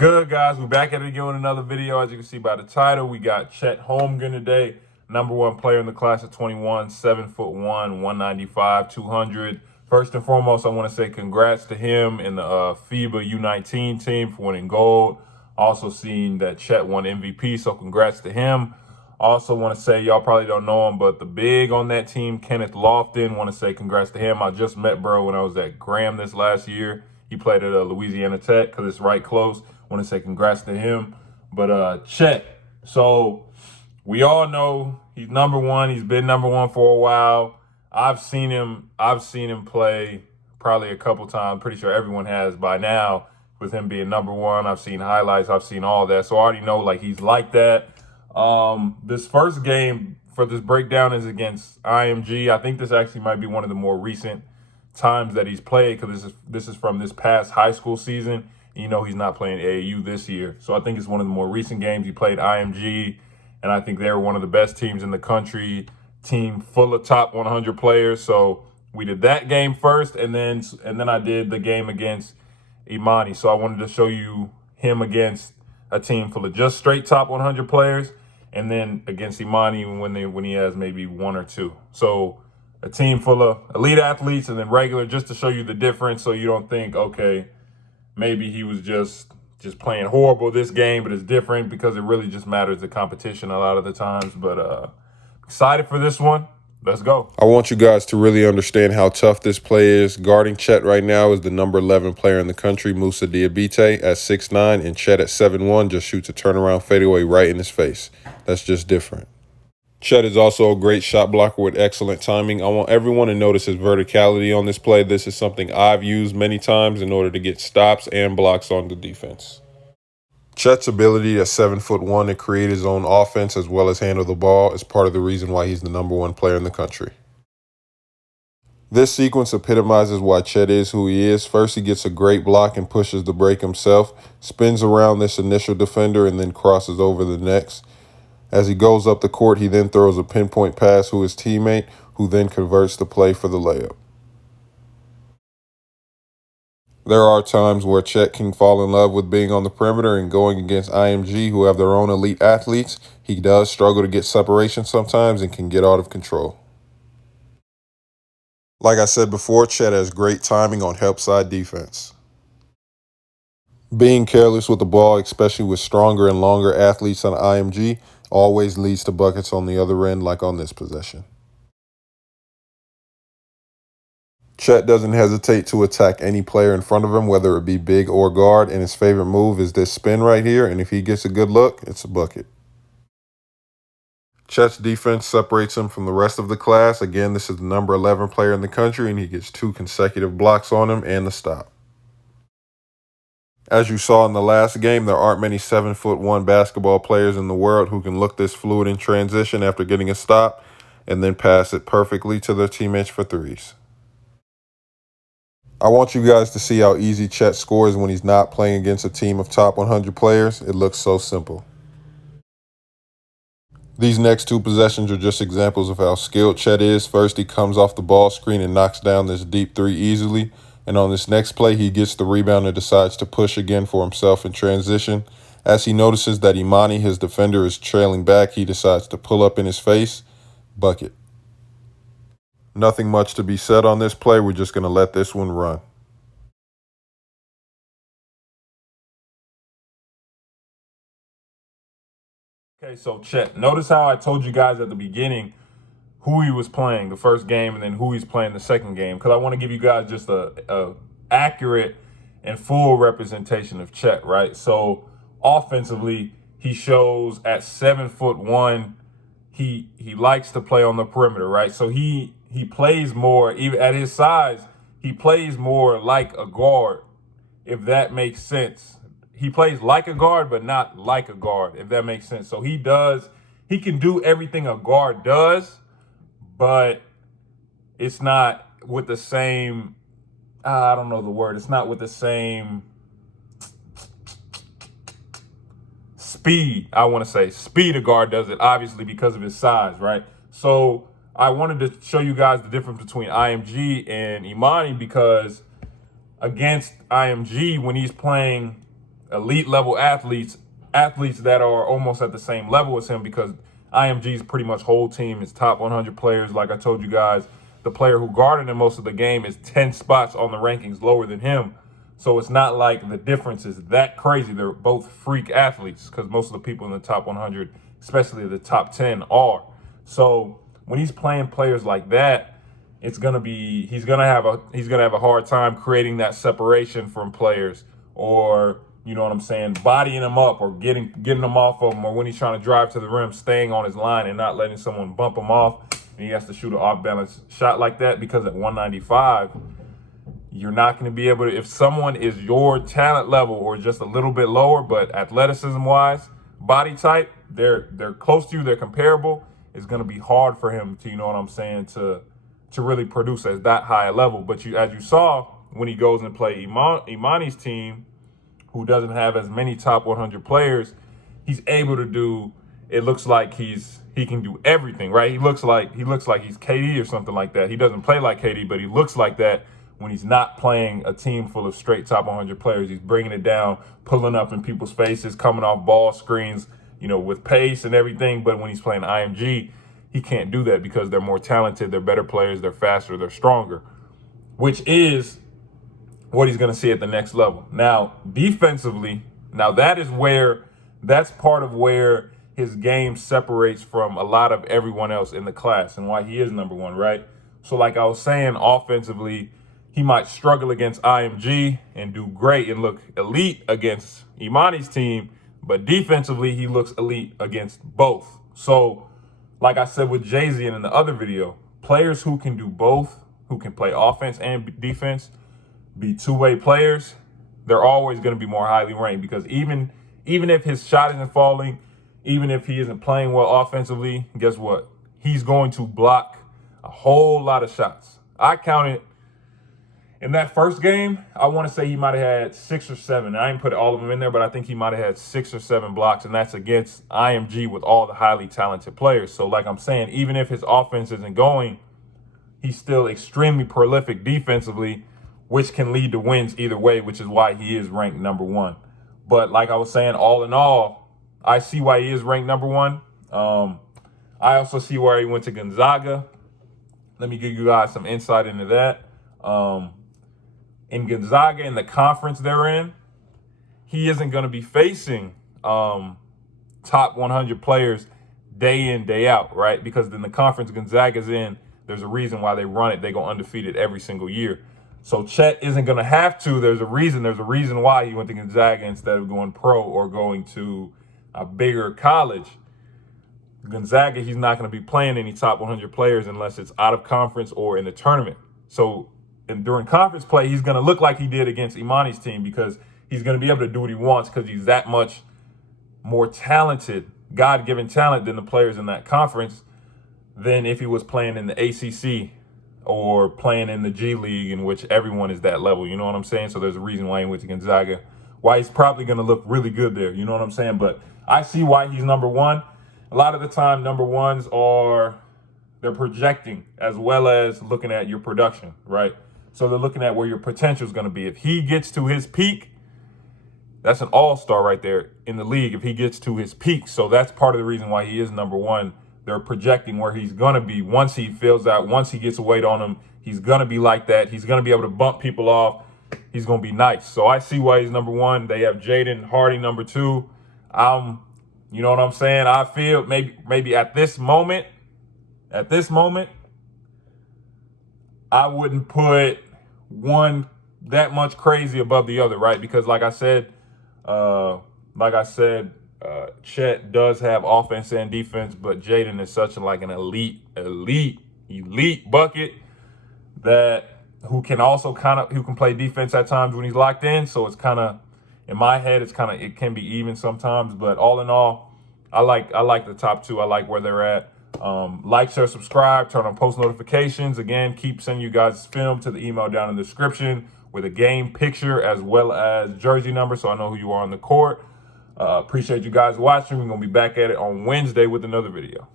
good, guys? We're back at it again with another video. As you can see by the title, we got Chet Holmgren today, #1 player in the class of 21, 7'1", 195, 200. First and foremost, I want to say congrats to him and the FIBA U19 team for winning gold. Also seeing that Chet won MVP, so congrats to him. Also want to say, y'all probably don't know him, but the big on that team, Kenneth Lofton, want to say congrats to him. I just met bro when I was at Graham this last year. He played at Louisiana Tech because it's right close. Want to say congrats to him. But Chet, so we all know he's #1. He's been #1 for a while. I've seen him play probably a couple times. Pretty sure everyone has by now with him being #1. I've seen highlights. I've seen all that. So I already know like he's like that. This first game for this breakdown is against IMG. I think this actually might be one of the more recent times that he's played because this is from this past high school season. You know he's not playing AAU this year. So I think it's one of the more recent games. He played IMG, and I think they were one of the best teams in the country, team full of top 100 players. So we did that game first, and then I did the game against Imani. So I wanted to show you him against a team full of just straight top 100 players, and then against Imani when he has maybe one or two. So a team full of elite athletes and then regular, just to show you the difference so you don't think, okay, maybe he was just playing horrible this game, but it's different because it really just matters the competition a lot of the times. But excited for this one. Let's go. I want you guys to really understand how tough this play is. Guarding Chet right now is the #11 player in the country, Musa Diabite, at 6'9", and Chet at 7'1", just shoots a turnaround fadeaway right in his face. That's just different. Chet is also a great shot blocker with excellent timing. I want everyone to notice his verticality on this play. This is something I've used many times in order to get stops and blocks on the defense. Chet's ability at 7'1" to create his own offense as well as handle the ball is part of the reason why he's the #1 player in the country. This sequence epitomizes why Chet is who he is. First, he gets a great block and pushes the break himself, spins around this initial defender, and then crosses over the next. As he goes up the court, he then throws a pinpoint pass to his teammate, who then converts the play for the layup. There are times where Chet can fall in love with being on the perimeter and going against IMG, who have their own elite athletes. He does struggle to get separation sometimes and can get out of control. Like I said before, Chet has great timing on help side defense. Being careless with the ball, especially with stronger and longer athletes on IMG, always leads to buckets on the other end, like on this possession. Chet doesn't hesitate to attack any player in front of him, whether it be big or guard, and his favorite move is this spin right here, and if he gets a good look, it's a bucket. Chet's defense separates him from the rest of the class. Again, this is the #11 player in the country, and he gets 2 consecutive blocks on him and the stop. As you saw in the last game, there aren't many 7'1" basketball players in the world who can look this fluid in transition after getting a stop and then pass it perfectly to their teammates for threes. I want you guys to see how easy Chet scores when he's not playing against a team of top 100 players. It looks so simple. These next 2 possessions are just examples of how skilled Chet is. First, he comes off the ball screen and knocks down this deep 3 easily. And on this next play, he gets the rebound and decides to push again for himself in transition. As he notices that Imani, his defender, is trailing back, he decides to pull up in his face. Bucket. Nothing much to be said on this play. We're just going to let this one run. Okay, so Chet, notice how I told you guys at the beginning who he was playing the first game and then who he's playing the second game, because I want to give you guys just a accurate and full representation of Chet, right? So offensively, he shows at 7'1", he likes to play on the perimeter, right? So he plays more, even at his size, he plays more like a guard, if that makes sense. He plays like a guard, but not like a guard, if that makes sense. So he can do everything a guard does, but it's not with the same, I don't know the word. It's not with the same speed, I want to say. Speed a guard does it, obviously, because of his size, right? So I wanted to show you guys the difference between IMG and Imani, because against IMG, when he's playing elite level athletes that are almost at the same level as him, because IMG's pretty much whole team is top 100 players. Like I told you guys, the player who guarded him most of the game is 10 spots on the rankings lower than him. So it's not like the difference is that crazy. They're both freak athletes, because most of the people in the top 100, especially the top 10, are. So when he's playing players like that, he's gonna have a hard time creating that separation from players, or, you know what I'm saying, bodying him up or getting him off of him, or when he's trying to drive to the rim, staying on his line and not letting someone bump him off, and he has to shoot an off-balance shot like that. Because at 195, you're not going to be able to, if someone is your talent level or just a little bit lower, but athleticism-wise, body type, they're close to you, they're comparable, it's going to be hard for him to, you know what I'm saying, to really produce at that high a level. But as you saw, when he goes and play Imani's team, who doesn't have as many top 100 players, he's able to do, it looks like he can do everything, right? He looks like he's KD or something like that. He doesn't play like KD, but he looks like that when he's not playing a team full of straight top 100 players. He's bringing it down, pulling up in people's faces, coming off ball screens, you know, with pace and everything. But when he's playing IMG, he can't do that because they're more talented, they're better players, they're faster, they're stronger, which is what he's going to see at the next level. Now, defensively, that's part of where his game separates from a lot of everyone else in the class and why he is number one, right? So like I was saying, offensively, he might struggle against IMG and do great and look elite against Imani's team, but defensively, he looks elite against both. So like I said with Jay-Z and in the other video, players who can do both, who can play offense and defense, be two-way players, they're always going to be more highly ranked, because even if his shot isn't falling, even if he isn't playing well offensively, guess what? He's going to block a whole lot of shots. I counted in that first game, I want to say he might have had 6 or 7. I didn't put all of them in there, but I think he might have had 6 or 7 blocks, and that's against IMG with all the highly talented players. So like I'm saying, even if his offense isn't going, he's still extremely prolific defensively, which can lead to wins either way, which is why he is ranked number one. But like I was saying, all in all, I see why he is ranked number one. I also see where he went to Gonzaga. Let me give you guys some insight into that. In Gonzaga, in the conference they're in, he isn't going to be facing top 100 players day in, day out, right? Because in the conference Gonzaga's in, there's a reason why they run it. They go undefeated every single year. So Chet isn't going to have to. There's a reason why he went to Gonzaga instead of going pro or going to a bigger college. Gonzaga, he's not going to be playing any top 100 players unless it's out of conference or in the tournament. So during conference play, he's going to look like he did against Imani's team, because he's going to be able to do what he wants, because he's that much more talented, God-given talent than the players in that conference, than if he was playing in the ACC or playing in the G League, in which everyone is that level. You know what I'm saying? So there's a reason why he went to Gonzaga, why he's probably going to look really good there. You know what I'm saying? But I see why he's number one. A lot of the time, number ones they're projecting as well as looking at your production, right? So they're looking at where your potential is going to be. If he gets to his peak, that's an all-star right there in the league, if he gets to his peak. So that's part of the reason why he is number one. They're projecting where he's going to be once he fills out, once he gets a weight on him. He's going to be like that. He's going to be able to bump people off. He's going to be nice. So I see why he's number one. They have Jaden Hardy number two. You know what I'm saying? I feel maybe at this moment, I wouldn't put one that much crazy above the other, right? Because like I said, Chet does have offense and defense, but Jaden is such like an elite bucket who can play defense at times when he's locked in. So it's kind of, in my head, it can be even sometimes. But all in all, I like the top two. I like where they're at. Like, share, subscribe, turn on post notifications. Again, keep sending you guys film to the email down in the description with a game picture as well as jersey number, so I know who you are on the court. Appreciate you guys watching. We're going to be back at it on Wednesday with another video.